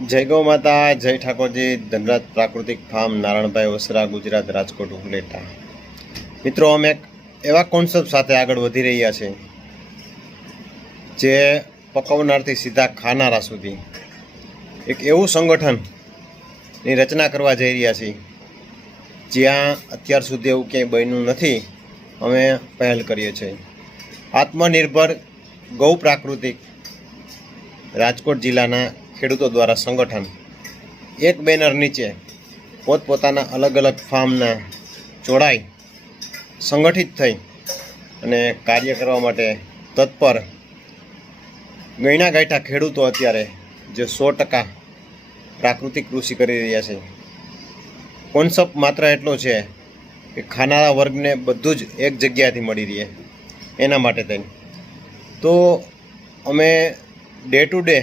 જય ગૌ માતા, જય ઠાકોરજી, ધનરાજ પ્રાકૃતિક ફાર્મ, નારાયણભાઈ ઓસરા, ગુજરાત, રાજકોટ, ઉપલેટા. મિત્રો, અમે એક એવા કોન્સેપ્ટ સાથે આગળ વધી રહ્યા છે જે પકવનારથી સીધા ખાનારા સુધી એક એવું સંગઠનની રચના કરવા જઈ રહ્યા છીએ જ્યાં અત્યાર સુધી એવું ક્યાંય બન્યું નથી. અમે પહેલ કરીએ છીએ આત્મનિર્ભર ગૌ પ્રાકૃતિક રાજકોટ જિલ્લાના ખેડૂતો દ્વારા સંગઠન એક બેનર નીચે પોતપોતાના અલગ અલગ ફાર્મના જોડાઈ સંગઠિત થઈ અને કાર્ય કરવા માટે તત્પર ગણ્યા ગાંઠા ખેડૂતો અત્યારે જે 100% પ્રાકૃતિક કૃષિ કરી રહ્યા છે. કોન્સેપ્ટ માત્ર એટલો છે કે ખાનારા વર્ગને બધું જ એક જગ્યાએથી મળી રહે એના માટે થઈને. તો અમે ડે ટુ ડે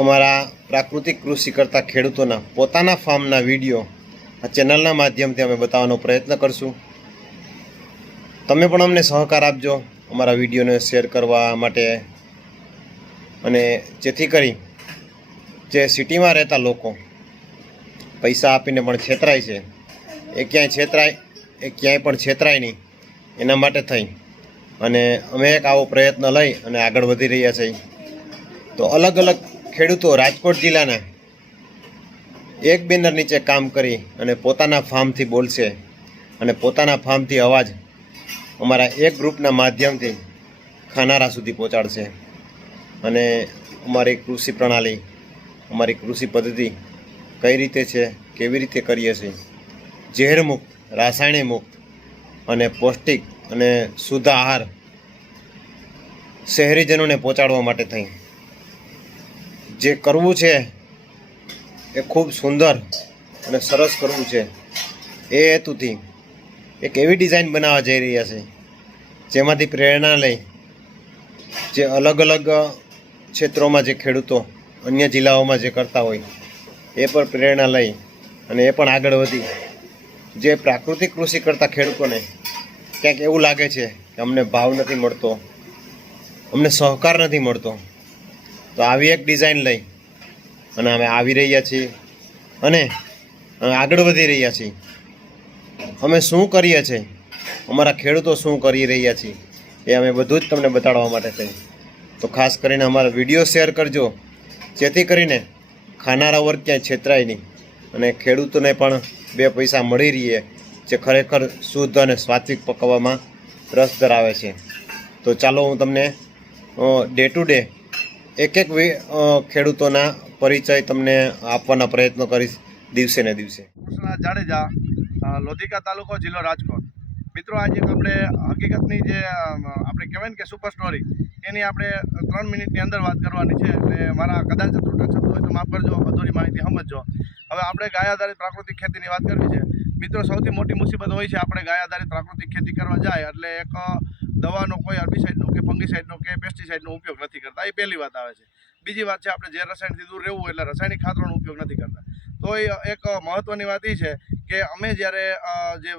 અમારા પ્રાકૃતિક કૃષિ કરતા ખેડૂતોના પોતાના ફાર્મના વિડીયો આ ચેનલના માધ્યમથી અમે બતાવવાનો પ્રયત્ન કરશું. તમે પણ અમને સહકાર આપજો અમારા વિડીયોને શેર કરવા માટે, અને જેથી કરી જે સિટીમાં રહેતા લોકો પૈસા આપીને પણ છેતરાય છે એ ક્યાંય પણ છેતરાય નહીં એના માટે થઈ અને અમે એક આવો પ્રયત્ન લઈ અને આગળ વધી રહ્યા છીએ. તો અલગ અલગ ખેડૂતો રાજકોટ જિલ્લાના એક બેનર નીચે કામ કરી અને પોતાના ફાર્મથી બોલશે અને પોતાના ફાર્મથી અવાજ અમારા એક ગ્રુપના માધ્યમથી ખાનારા સુધી પહોંચાડશે. અને અમારી કૃષિ પ્રણાલી, અમારી કૃષિ પદ્ધતિ કઈ રીતે છે, કેવી રીતે કરીએ છીએ, ઝેરમુક્ત, રાસાયણિક મુક્ત અને પૌષ્ટિક અને શુદ્ધ આહાર શહેરીજનોને પહોંચાડવા માટે થઈ જે કરવું છે એ ખૂબ સુંદર અને સરસ કરવું છે. એ હેતુથી એક એવી ડિઝાઇન બનાવવા જઈ રહ્યા છે જેમાંથી પ્રેરણા લઈ જે અલગ અલગ ક્ષેત્રોમાં જે ખેડૂતો અન્ય જિલ્લાઓમાં જે કરતા હોય એ પણ પ્રેરણા લઈ અને એ પણ આગળ વધી જે પ્રાકૃતિક કૃષિ કરતા ખેડૂતોને ક્યાંક એવું લાગે છે કે અમને ભાવ નથી મળતો, અમને સહકાર નથી મળતો, તો આવી એક ડિઝાઇન લઈ અને અમે આવી રહ્યા છીએ અને આગળ વધી રહ્યા છીએ. અમે શું કરીએ છીએ, અમારા ખેડૂતો શું કરી રહ્યા છીએ એ અમે બધું જ તમને બતાડવા માટે છે. તો ખાસ કરીને અમારા વિડીયો શેર કરજો જેથી કરીને ખાનારા વર્ગ ક્યાંય છેતરાય નહીં અને ખેડૂતોને પણ 2 પૈસા મળી રહે જે ખરેખર શુદ્ધ અને સાત્વિક પકવવામાં રસ ધરાવે છે. તો ચાલો હું તમને ડે ટુ ડે એક ખેડૂતોના પરિચય તમને આપવાના પ્રયત્નો કરીશ દિવસે ને દિવસે. કૃષ્ણ જાડેજા, લોધિકા તાલુકો, જિલ્લો રાજકોટ. મિત્રો, આજે આપણે હકીકતની જે આપણે કહેવાય ને કે સુપર સ્ટોરી એની આપણે 3 મિનિટની અંદર વાત કરવાની છે. એટલે મારા કદાચ ત્રુટક શબ્દ હોય તો માફ કરજો, અધૂરી માહિતી સમજજો. હવે આપણે ગાય આધારિત પ્રાકૃતિક ખેતીની વાત કરવી છે. મિત્રો, સૌથી મોટી મુસીબત હોય છે આપણે ગાય આધારિત પ્રાકૃતિક ખેતી કરવા જાય એટલે એક દવાનો કોઈ હર્બિસાઇડનો કે ફંગીસાઇડનો કે પેસ્ટિસાઇડનો ઉપયોગ નથી કરતા. એ પહેલી વાત આવે છે. બીજી વાત છે આપણે જે રસાયણથી દૂર રહેવું એટલે રાસાયણિક ખાતરોનો ઉપયોગ નથી કરતા. તો એ એક મહત્ત્વની વાત એ છે કે અમે જ્યારે જે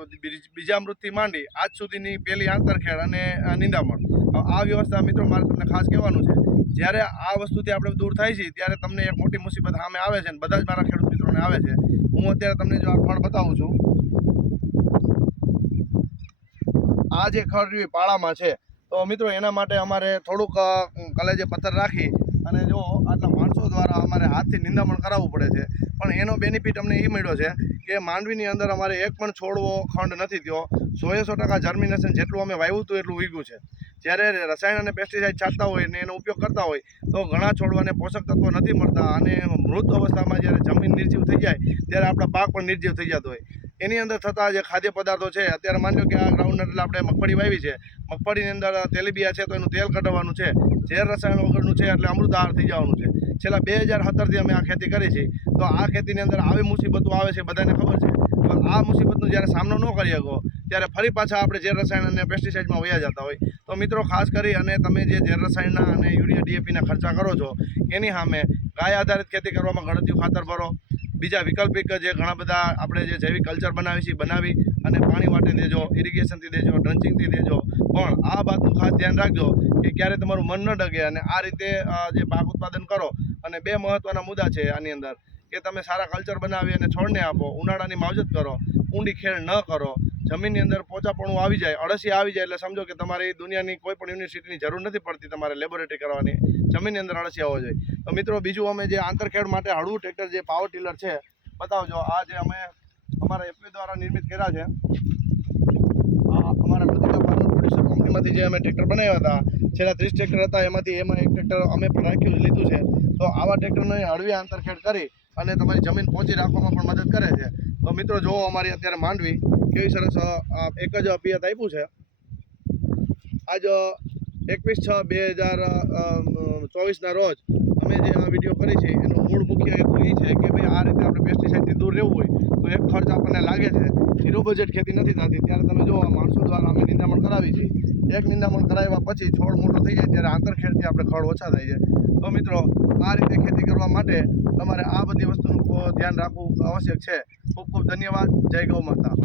બીજામૃતથી માંડી આજ સુધીની પહેલી આંતરખેડ અને નિંદામણ આ વ્યવસ્થા, મિત્રો, મારે તમને ખાસ કહેવાનું છે, જ્યારે આ વસ્તુથી આપણે દૂર થાય છે ત્યારે તમને એક મોટી મુસીબત સામે આવે છે અને બધા જ મારા ખેડૂત મિત્રોને આવે છે. હું અત્યારે તમને જો આ ખડ બતાવું છું, આ જે ખડ રહ્યું પાળામાં છે, તો મિત્રો એના માટે અમારે થોડુંક કલેજે પથ્થર રાખી અને જો આટલા માણસો દ્વારા અમારે હાથથી નિંદામણ કરાવવું પડે છે. પણ એનો બેનિફિટ અમને એ મળ્યો છે કે માંડવીની અંદર અમારે એક પણ છોડવો ખંડ નથી થયો. 100% જર્મિનેશન જેટલું અમે વાવ્યું હતું એટલું વીગ્યું છે. જ્યારે રસાયણ અને પેસ્ટિસાઇડ છાંટતા હોય ને એનો ઉપયોગ કરતા હોય તો ઘણા છોડવાને પોષક તત્વો નથી મળતા અને મૃત અવસ્થામાં જ્યારે જમીન નિર્જીવ થઈ જાય ત્યારે આપણા પાક પણ નિર્જીવ થઈ જતો હોય. એની અંદર થતા જે ખાદ્ય પદાર્થો છે, અત્યારે માની લો કે આ ગ્રાઉન્ડ એટલે આપણે મગફળી વાવી છે, મગફળીની અંદર તેલીબિયા છે તો એનું તેલ કઢાવવાનું છે, ઝેર રસાયણ વગરનું છે એટલે અમૃત આહાર થઈ જવાનું છે. છેલ્લા 2017થી અમે આ ખેતી કરી છે. તો આ ખેતીની અંદર આવી મુસીબતો આવે છે, બધાને ખબર છે. તો આ મુસીબતનો જ્યારે સામનો ન કરી શકો ત્યારે ફરી પાછા આપણે ઝેર રસાયણ અને પેસ્ટિસાઇડમાં વયા જતા હોય. તો મિત્રો, ખાસ કરી અને તમે જે ઝેર રસાયણના અને યુરિયા ડીએપીના ખર્ચા કરો છો એની સામે ગાય આધારિત ખેતી કરવામાં ગળતિયું ખાતર ભરો. બીજા વૈકલ્પિક જે ઘણા બધા આપણે જે જૈવિક કલ્ચર બનાવી છે બનાવી અને પાણી માટે દેજો, ઇરિગેશનથી દેજો, ડ્રન્ચિંગથી દેજો. પણ આ વાતનું ખાસ ધ્યાન રાખજો કે ક્યારે તમારું મન ન ડગે અને આ રીતે જે પાક ઉત્પાદન કરો અને 2 મહત્ત્વના મુદ્દા છે આની અંદર કે તમે સારા કલ્ચર બનાવી અને છોડને આપો, ઉનાળાની માવજત કરો, ઊંડી ખેડ ન કરો, જમીનની અંદર પોચાપણું આવી જાય, અળસિયા આવી જાય એટલે સમજો કે તમારી દુનિયાની કોઈ પણ યુનિવર્સિટીની જરૂર નથી પડતી તમારે લેબોરેટરી કરવાની, જમીનની અંદર અળસિયા હોવા જોઈએ. તો મિત્રો બીજું અમે જે આંતરખેડ માટે હળવું ટ્રેક્ટર જે પાવર ટીલર છે બતાવજો. આ જે અમે અમારા એફપી દ્વારા નિર્મિત કર્યા છે, આ અમારા લતિકા ફાર્મર પ્રોડ્યુસર કંપનીમાંથી જે અમે ટ્રેક્ટર બનાવ્યા હતા, છેલ્લા 30 ટ્રેક્ટર હતા એમાં એક ટ્રેક્ટર અમે પણ રાખ્યું લીધું છે. તો આવા ટ્રેક્ટરને હળવી આંતરખેડ કરી અને તમારી જમીન પહોંચી રાખવામાં પણ મદદ કરે છે. તો મિત્રો જુઓ અમારી અત્યારે માંડવી કેવી સરસ એક જ પિયત આપ્યું છે. આજ 21/6/2024 રોજ અમે જે આ વિડીયો કરી છે એનો મૂળ મુખ્ય હેતુ એ છે કે ભાઈ આ રીતે આપણે પેસ્ટિસાઇડથી દૂર રહેવું હોય તો એક ખર્ચ આપણને લાગે છે, ઝીરો બજેટ ખેતી નથી થતી. ત્યારે તમે જો માણસો દ્વારા અમે નિંદામણ કરાવી છે. એક નિંદામણ કરાવ્યા પછી છોડ મોટો થઈ જાય ત્યારે આંતરખેડથી આપણે ખડ ઓછા થાય છે. તો મિત્રો આ રીતે ખેતી કરવા માટે તમારે આ બધી વસ્તુનું ધ્યાન રાખવું આવશ્યક છે. ખૂબ ખૂબ ધન્યવાદ. જય ગૌ માતા.